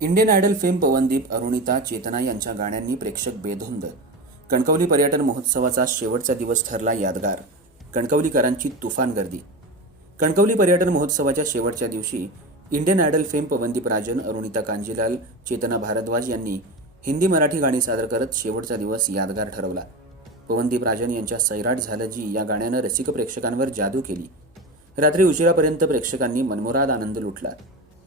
Indian Idol fame Pawandeep Arunita Chetna यांच्या गाण्यांनी प्रेक्षक बेधुंद. कणकवली पर्यटन महोत्सवाचा शेवटचा दिवस ठरला यादगार. कणकवलीकरांची तुफान गर्दी. कणकवली पर्यटन महोत्सवाच्या शेवटच्या दिवशी Indian Idol fame Pawandeep Rajan Arunita Kanjilal Chetna Bhardwaj यांनी हिंदी मराठी गाणी सादर करत शेवटचा दिवस यादगार ठरवला. पवनदीप राजन यांच्या सैराट झालं जी या गाण्यानं रसिक प्रेक्षकांवर जादू केली. रात्री उशिरापर्यंत प्रेक्षकांनी मनमुराद आनंद लुटला.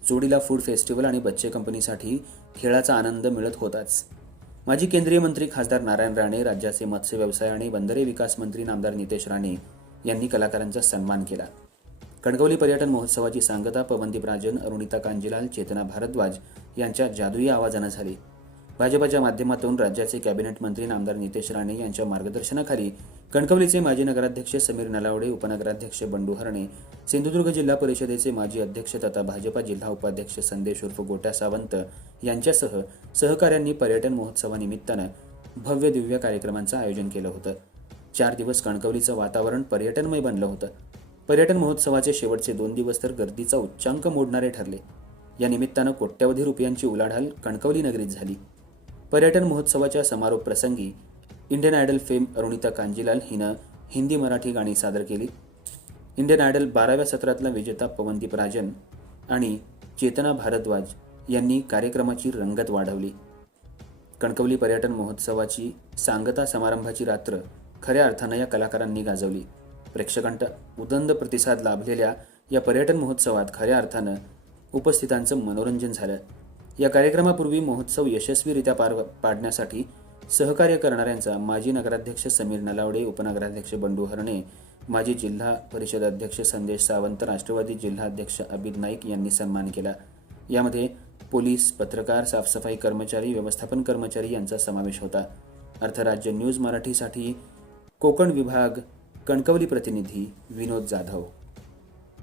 जोडीला फूड फेस्टिवल आणि बच्चे कंपनीसाठी खेळाचा आनंद मिळत होताच. माजी केंद्रीय मंत्री खासदार नारायण राणे राज्याचे मत्स्य व्यवसाय आणि बंदरे विकास मंत्री नामदार नितेश राणे यांनी कलाकारांचा सन्मान केला. कणकवली पर्यटन महोत्सवाची सांगता पवनदीप राजन अरुणिता कांजीलाल चेतना भारद्वाज यांच्या जादुई आवाजानं झाली. भाजपच्या माध्यमातून राज्याचे कॅबिनेट मंत्री नामदार नितेश राणे यांच्या मार्गदर्शनाखाली कणकवलीचे माजी नगराध्यक्ष समीर नलावडे उपनगराध्यक्ष बंडू हरणे सिंधुदुर्ग जिल्हा परिषदेचे माजी अध्यक्ष तथा भाजपा जिल्हा उपाध्यक्ष संदेश उर्फ गोट्या सावंत यांच्यासह सहकाऱ्यांनी पर्यटन महोत्सवानिमित्तानं भव्य दिव्य कार्यक्रमांचं आयोजन केलं होतं. चार दिवस कणकवलीचं वातावरण पर्यटनमय बनलं होतं. पर्यटन महोत्सवाचे शेवटचे दोन दिवस तर गर्दीचा उच्चांक मोडणारे ठरले. या निमित्तानं कोट्यवधी रुपयांची उलाढाल कणकवली नगरीत झाली. पर्यटन महोत्सवाच्या समारोप प्रसंगी Indian Idol fame Arunita Kanjilal हिनं हिंदी मराठी गाणी सादर केली. इंडियन आयडल बाराव्या सत्रातला विजेता पवनदीप राजन आणि चेतना भारद्वाज यांनी कार्यक्रमाची रंगत वाढवली. कणकवली पर्यटन महोत्सवाची सांगता समारंभाची रात्र खऱ्या अर्थानं या कलाकारांनी गाजवली. प्रेक्षकांचा उदंद प्रतिसाद लाभलेल्या या पर्यटन महोत्सवात खऱ्या अर्थानं उपस्थितांचं मनोरंजन झालं. या कार्यक्रमापूर्वी महोत्सव यशस्वीरित्या पार पाडण्यासाठी सहकार्य करणाऱ्यांचा माजी नगराध्यक्ष समीर नलावडे उपनगराध्यक्ष बंडू हरणे माजी जिल्हा परिषद अध्यक्ष संदेश सावंत राष्ट्रवादी जिल्हाध्यक्ष अबिद नाईक यांनी सन्मान केला. यामध्ये पोलीस पत्रकार साफसफाई कर्मचारी व्यवस्थापन कर्मचारी यांचा समावेश होता. अर्थराज्य न्यूज मराठीसाठी कोकण विभाग कणकवली प्रतिनिधी विनोद जाधव.